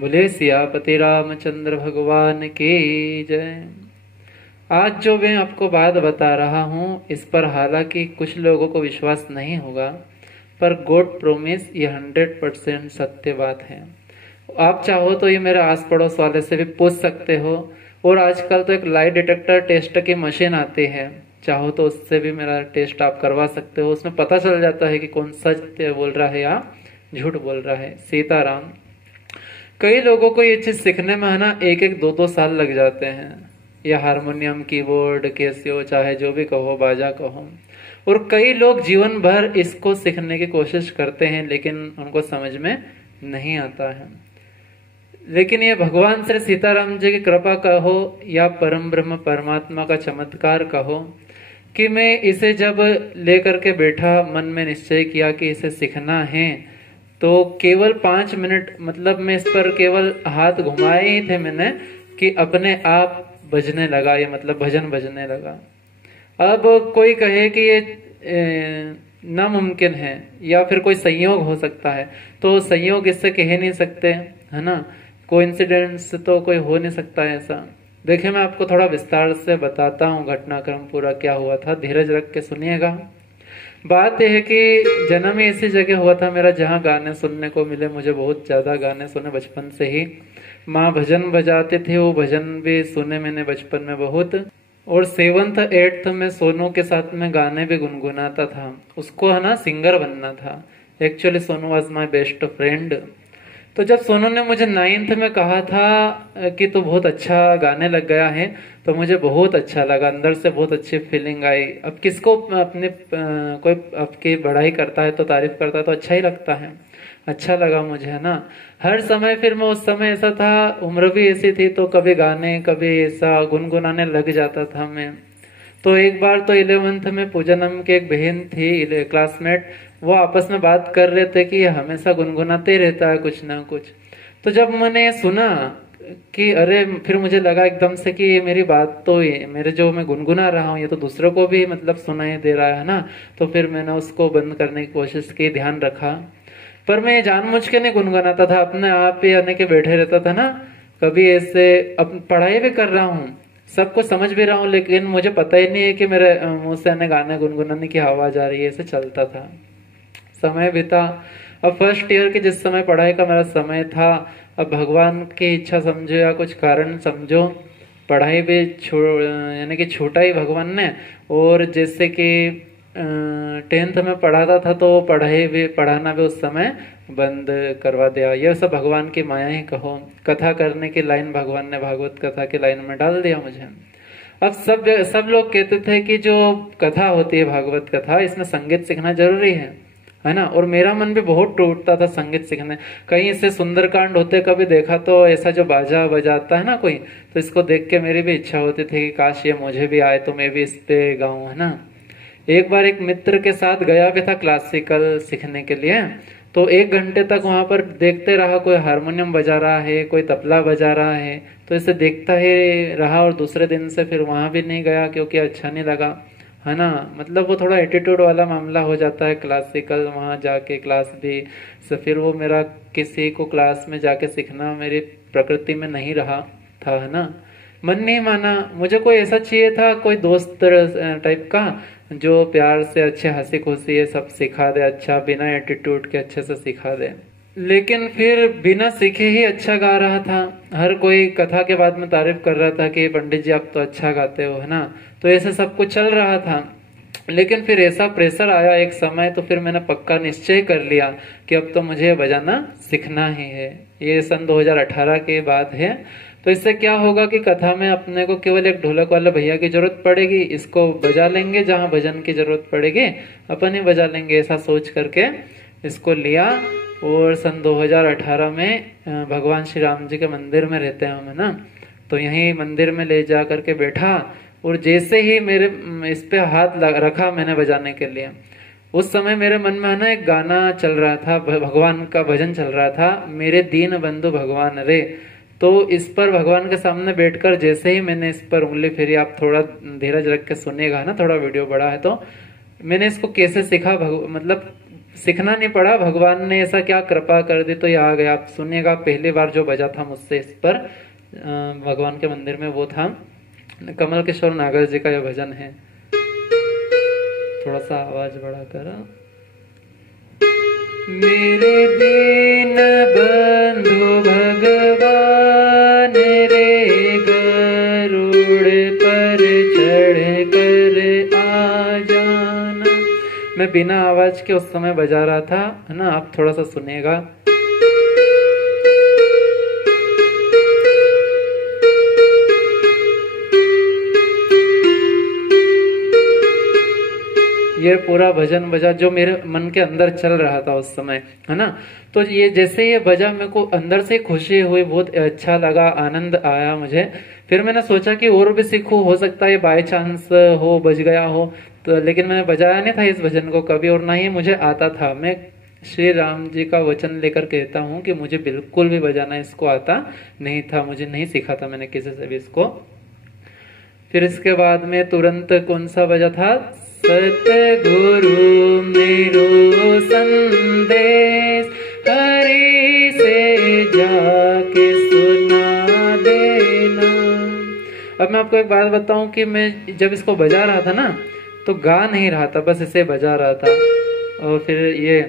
बोले सियापति रामचंद्र भगवान की जय। आज जो मैं आपको बात बता रहा हूँ इस पर हालांकि कुछ लोगों को विश्वास नहीं होगा, पर गॉड प्रोमिस ये 100% सत्य बात है। आप चाहो तो ये मेरे आस पड़ोस वाले से भी पूछ सकते हो, और आजकल तो एक लाई डिटेक्टर टेस्ट की मशीन आती है, चाहो तो उससे भी मेरा टेस्ट आप करवा सकते हो। उसमें पता चल जाता है कि कौन सत्य बोल रहा है या झूठ बोल रहा है। सीताराम। कई लोगों को ये चीज सीखने में है ना 1-2 साल लग जाते हैं, या हारमोनियम, कीबोर्ड, कैसियो, चाहे जो भी कहो, बाजा कहो। और कई लोग जीवन भर इसको सीखने की कोशिश करते हैं लेकिन उनको समझ में नहीं आता है। लेकिन ये भगवान श्री सीताराम जी की कृपा कहो या परम ब्रह्म परमात्मा का चमत्कार कहो कि मैं इसे जब लेकर के बैठा, मन में निश्चय किया कि इसे सीखना है, तो केवल 5 मिनट, मतलब मैं इस पर केवल हाथ घुमाए ही थे मैंने कि अपने आप बजने लगा, ये मतलब भजन बजने लगा। अब कोई कहे कि ये नामुमकिन है या फिर कोई संयोग हो सकता है, तो संयोग इससे कह नहीं सकते, है ना। कोइंसिडेंस तो कोई हो नहीं सकता है ऐसा। देखिए मैं आपको थोड़ा विस्तार से बताता हूँ घटनाक्रम पूरा क्या हुआ था, धीरज रख के सुनिएगा। बात यह है कि जन्म ही ऐसी जगह हुआ था मेरा जहाँ गाने सुनने को मिले। मुझे बहुत ज्यादा गाने सुने बचपन से ही। माँ भजन बजाते थे, वो भजन भी सुने मैंने बचपन में बहुत। और 7th 8th में सोनू के साथ में गाने भी गुनगुनाता था। उसको है ना सिंगर बनना था। Actually Sonu was my best friend. तो जब सोनू ने मुझे 9th में कहा था कि तू बहुत अच्छा गाने लग गया है, तो मुझे बहुत अच्छा लगा, अंदर से बहुत अच्छी फीलिंग आई। अब किसको अपने कोई आपकी बढ़ाई करता है तो तारीफ करता है तो अच्छा ही लगता है। अच्छा लगा मुझे, है ना। हर समय फिर मैं उस समय ऐसा था, उम्र भी ऐसी थी, तो कभी गाने कभी ऐसा गुनगुनाने लग जाता था मैं। तो एक बार तो 11th में पूजनम की एक बहन थी क्लासमेट, वो आपस में बात कर रहे थे कि ये हमेशा गुनगुनाते ही रहता है कुछ ना कुछ। तो जब मैंने सुना कि अरे, फिर मुझे लगा एकदम से कि ये मेरी बात तो ये मेरे जो मैं गुनगुना रहा हूँ ये तो दूसरों को भी मतलब सुनाई दे रहा है ना। तो फिर मैंने उसको बंद करने की कोशिश की, ध्यान रखा। पर मैं जानबूझ के नहीं गुनगुनाता था, अपने आप ही आने के बैठे रहता था ना। कभी ऐसे अब पढ़ाई भी कर रहा हूँ, सबको समझ भी रहा हूँ, लेकिन मुझे पता ही नहीं है कि मेरे मुंह से आने गाने गुनगुनाने की आवाज आ रही है। ऐसे चलता था, समय बीता। अब फर्स्ट ईयर के जिस समय पढ़ाई का मेरा समय था, अब भगवान की इच्छा समझो या कुछ कारण समझो, पढ़ाई भी यानी कि छूटा ही भगवान ने। और जैसे कि 10th में पढ़ाता था तो पढ़ाई भी पढ़ाना भी उस समय बंद करवा दिया। यह सब भगवान की माया ही कहो। कथा करने की लाइन भगवान ने भागवत कथा की लाइन में डाल दिया मुझे। अब सब लोग कहते थे कि जो कथा होती है भागवत कथा, इसमें संगीत सीखना जरूरी है ना। और मेरा मन भी बहुत टूटता था संगीत सीखने। कहीं से सुंदरकांड होते कभी देखा तो ऐसा जो बाजा बजाता है ना कोई, तो इसको देख के मेरी भी इच्छा होती थी कि काश ये मुझे भी आए तो मैं भी इस पे गाऊं, है ना। एक बार एक मित्र के साथ गया भी था क्लासिकल सीखने के लिए, तो 1 घंटे तक वहां पर देखते रहा, कोई हारमोनियम बजा रहा है, कोई तबला बजा रहा है, तो इसे देखता ही रहा। और दूसरे दिन से फिर वहां भी नहीं गया क्योंकि अच्छा नहीं लगा, है ना। मतलब वो थोड़ा एटीट्यूड वाला मामला हो जाता है क्लासिकल वहां जाके क्लास भी से। फिर वो मेरा किसी को क्लास में जाके सीखना मेरी प्रकृति में नहीं रहा था, है ना। मन नहीं माना। मुझे कोई ऐसा चाहिए था, कोई दोस्त टाइप का जो प्यार से अच्छे हंसी खुशी ये सब सिखा दे, अच्छा बिना एटीट्यूड के अच्छे से सिखा दे। लेकिन फिर बिना सीखे ही अच्छा गा रहा था। हर कोई कथा के बाद में तारीफ कर रहा था कि पंडित जी आप तो अच्छा गाते हो, है ना। तो ऐसे सब कुछ चल रहा था। लेकिन फिर ऐसा प्रेशर आया एक समय, तो फिर मैंने पक्का निश्चय कर लिया कि अब तो मुझे बजाना सीखना ही है। ये सन 2018 की बात है। तो इससे क्या होगा कि कथा में अपने को केवल एक ढोलक वाले भैया की जरूरत पड़ेगी, इसको बजा लेंगे, जहाँ भजन की जरूरत पड़ेगी अपन ही बजा लेंगे। ऐसा सोच करके इसको लिया। और सन 2018 में भगवान श्री राम जी के मंदिर में रहते हैं हम, है ना। तो यही मंदिर में ले जा करके बैठा, और जैसे ही मेरे इस पे हाथ रखा मैंने बजाने के लिए, उस समय मेरे मन में है ना एक गाना चल रहा था, भगवान का भजन चल रहा था, मेरे दीन बंधु भगवान रे। तो इस पर भगवान के सामने बैठकर जैसे ही मैंने इस पर उंगली फेरी, आप थोड़ा धीरज रख के सुनिएगा ना, थोड़ा वीडियो बड़ा है तो। मैंने इसको कैसे सीखा, मतलब सीखना नहीं पड़ा, भगवान ने ऐसा क्या कृपा कर दी तो ये आ गया। आप सुनिएगा, पहली बार जो बजा था मुझसे इस पर भगवान के मंदिर में, वो था कमल किशोर नागर जी का ये भजन है। थोड़ा सा आवाज बढ़ा कर। मेरे दीन बंधु भगवान रे, गरुड़ पर चढ़ कर आ जाना। मैं बिना आवाज के उस समय बजा रहा था, है ना। आप थोड़ा सा सुनिएगा। ये पूरा भजन बजा जो मेरे मन के अंदर चल रहा था उस समय, है ना। तो ये जैसे ये बजा, मेरे को अंदर से खुशी हुई, बहुत अच्छा लगा, आनंद आया मुझे। फिर मैंने सोचा कि और भी सीखूं, हो सकता है बाय चांस हो बज गया हो। तो लेकिन मैंने बजाया नहीं था इस भजन को कभी, और ना ही मुझे आता था। मैं श्री राम जी का वचन लेकर कहता हूँ कि मुझे बिल्कुल भी बजाना इसको आता नहीं था, मुझे नहीं सीखा था मैंने किसी से भी इसको। फिर इसके बाद में तुरंत कौन सा बजा था, सतगुरु मेरो संदेश हरि से जाके सुना देना। अब मैं आपको एक बात बताऊं कि मैं जब इसको बजा रहा था ना, तो गा नहीं रहा था, बस इसे बजा रहा था। और फिर ये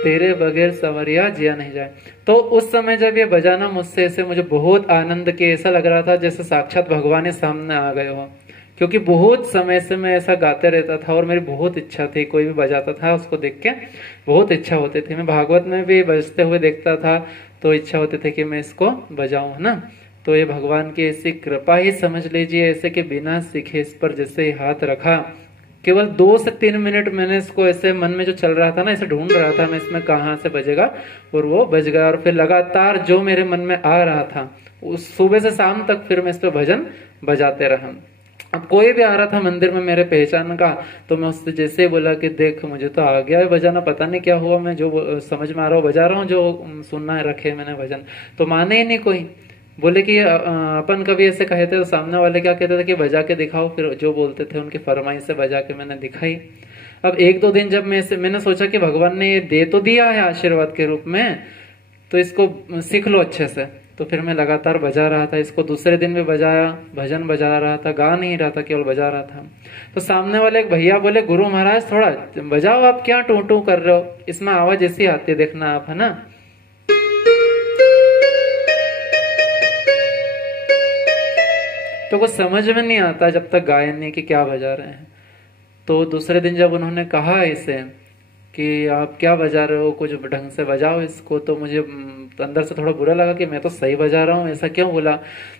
तेरे बगैर संवरिया जिया नहीं जाए। तो उस समय जब ये बजाना मुझसे, ऐसे मुझे बहुत आनंद के, ऐसा लग रहा था जैसे साक्षात भगवान ही सामने आ गए हो। क्योंकि बहुत समय से मैं ऐसा गाते रहता था और मेरी बहुत इच्छा थी, कोई भी बजाता था उसको देख के बहुत इच्छा होती थी। मैं भागवत में भी बजते हुए देखता था, तो इच्छा होती थी कि मैं इसको बजाऊं, है ना। तो ये भगवान की ऐसी कृपा ही समझ लीजिए, ऐसे कि बिना सीखे इस पर जैसे ही हाथ रखा, केवल 2 से 3 मिनट मैंने इसको ऐसे मन में जो चल रहा था ना, ऐसे ढूंढ रहा था मैं इसमें कहाँ से बजेगा, और वो बज गया। और फिर लगातार जो मेरे मन में आ रहा था, उस सुबह से शाम तक फिर मैं इस पे भजन बजाते रहा। अब कोई भी आ रहा था मंदिर में मेरे पहचान का, तो मैं उससे जैसे ही बोला कि देख मुझे तो आ गया है बजाना, पता नहीं क्या हुआ, मैं जो समझ में आ रहा हूँ बजा रहा हूँ, जो सुनना रखे मैंने भजन। तो माने ही नहीं कोई, बोले कि अपन कभी ऐसे कहे थे तो सामने वाले क्या कहते थे कि बजा के दिखाओ। फिर जो बोलते थे उनकी फरमाइश से बजा के मैंने दिखाई। अब 1-2 दिन जब मैंने सोचा कि भगवान ने ये दे तो दिया है आशीर्वाद के रूप में, तो इसको सीख लो अच्छे से। तो फिर मैं लगातार बजा रहा था इसको, दूसरे दिन भी बजाया, भजन बजा रहा था, गा नहीं रहा था, केवल बजा रहा था। तो सामने वाले एक भैया बोले, गुरु महाराज थोड़ा बजाओ, आप क्या टू टू कर रहे हो, इसमें आवाज ऐसी आती है, देखना आप, है ना। तो कुछ समझ में नहीं आता जब तक गायन नहीं कि क्या बजा रहे हैं। तो दूसरे दिन जब उन्होंने कहा इसे कि आप क्या बजा रहे हो, कुछ ढंग से बजाओ इसको, तो मुझे अंदर से थोड़ा बुरा लगा कि मैं तो सही बजा रहा हूँ, ऐसा क्यों बोला।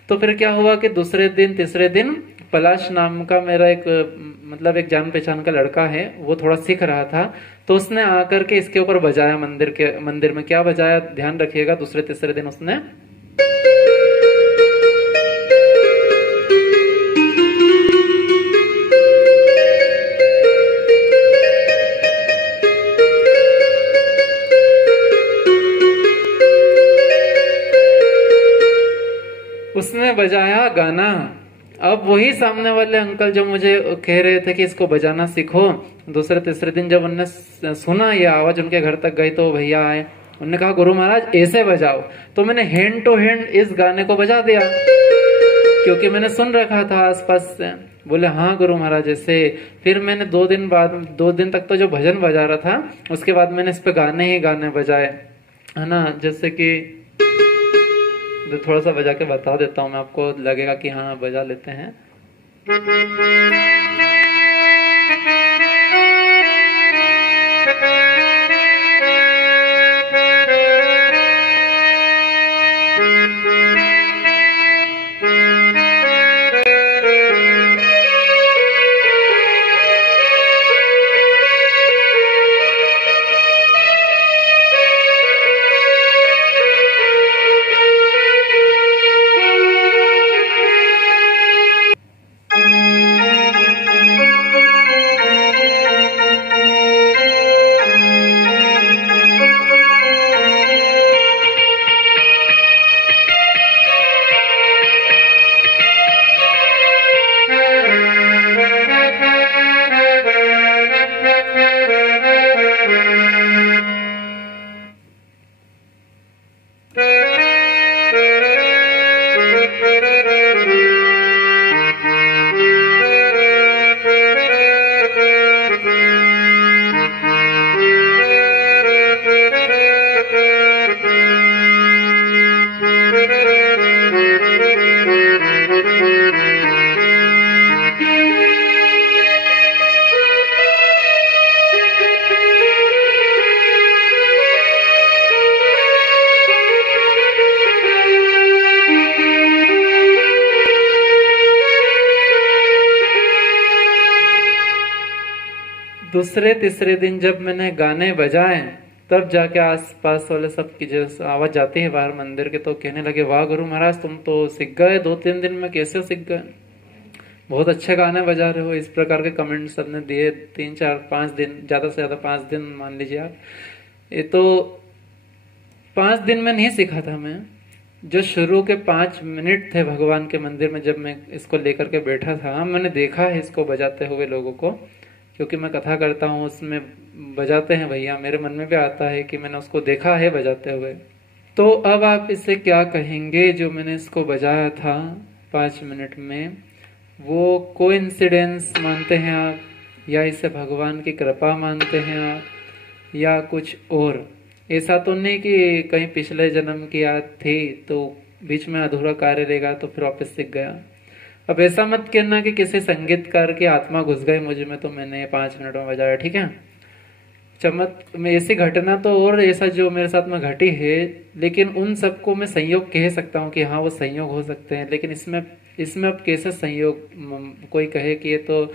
तो फिर क्या हुआ कि दूसरे दिन तीसरे दिन पलाश नाम का मेरा एक मतलब एक जान पहचान का लड़का है, वो थोड़ा सीख रहा था, तो उसने आकर के इसके ऊपर बजाया। मंदिर में क्या बजाया ध्यान रखिएगा, दूसरे तीसरे दिन उसने बजाया गाना। अब वही सामने वाले अंकल जो मुझे कह रहे थे कि इसको बजाना सीखो, दूसरे तीसरे दिन जब उन्होंने सुना ये आवाज, उनके घर तक गई तो भैया आए, उन्होंने कहा गुरु महाराज ऐसे बजाओ। तो मैंने हैंड टू हैंड इस गाने को बजा दिया, क्योंकि मैंने सुन रखा था आसपास से। बोले हाँ गुरु महाराज ऐसे। फिर मैंने 2 दिन तक तो जो भजन बजा रहा था, उसके बाद मैंने इस पे गाने ही गाने बजाए, है ना। जैसे कि थोड़ा सा बजा के बता देता हूँ मैं, आपको लगेगा कि हाँ बजा लेते हैं। दूसरे तीसरे दिन जब मैंने गाने बजाए, तब जाके आसपास वाले सब की जो आवाज जाती है बाहर मंदिर के, तो कहने लगे वाह गुरु महाराज तुम तो सीख गए 2-3 दिन में, कैसे सीख गए, बहुत अच्छे गाने बजा रहे हो। इस प्रकार के कमेंट सबने दिए। 3-4-5 दिन, ज्यादा से ज्यादा 5 दिन मान लीजिए आप। ये तो 5 दिन में नहीं सीखा था मैं। जो शुरू के 5 मिनट थे भगवान के मंदिर में, जब मैं इसको लेकर के बैठा था, मैंने देखा है इसको बजाते हुए लोगों को, क्योंकि मैं कथा करता हूँ उसमें बजाते हैं भैया, मेरे मन में भी आता है कि मैंने उसको देखा है बजाते हुए। तो अब आप इससे क्या कहेंगे, जो मैंने इसको बजाया था 5 मिनट में, वो कोइंसिडेंस मानते हैं आप, या इसे भगवान की कृपा मानते हैं आप, या कुछ और? ऐसा तो नहीं कि कहीं पिछले जन्म की याद थी तो बीच में अधूरा कार्य रहेगा तो फिर वापस सीख गया। अब ऐसा मत कहना कि किसी संगीतकार की आत्मा घुस गई मुझ में तो मैंने 5 मिनट में बजाया, ठीक है। में ऐसी घटना तो और ऐसा जो मेरे साथ में घटी है, लेकिन उन सबको मैं संयोग कह सकता हूँ कि हाँ वो संयोग हो सकते हैं, लेकिन इसमें अब कैसे संयोग, कोई कहे कि ये तो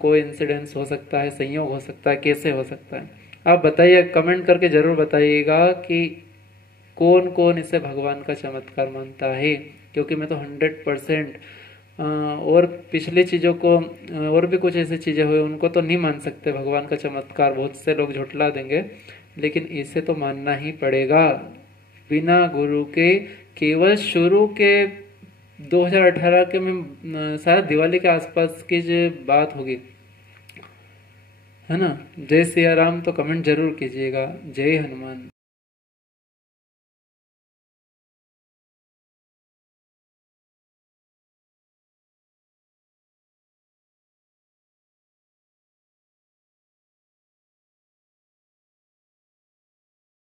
कोई इंसिडेंस हो सकता है, संयोग हो सकता है, कैसे हो सकता है? आप बताइए, कमेंट करके जरूर बताइएगा कि कौन कौन इसे भगवान का चमत्कार मानता है, क्योंकि मैं तो 100%, और पिछली चीजों को, और भी कुछ ऐसी चीजें हुई उनको तो नहीं मान सकते भगवान का चमत्कार, बहुत से लोग झुठला देंगे, लेकिन इसे तो मानना ही पड़ेगा बिना गुरु के। केवल शुरू के 2018 के में शायद दिवाली के आसपास की जो बात होगी, है ना। जय सिया राम तो कमेंट जरूर कीजिएगा। जय हनुमान।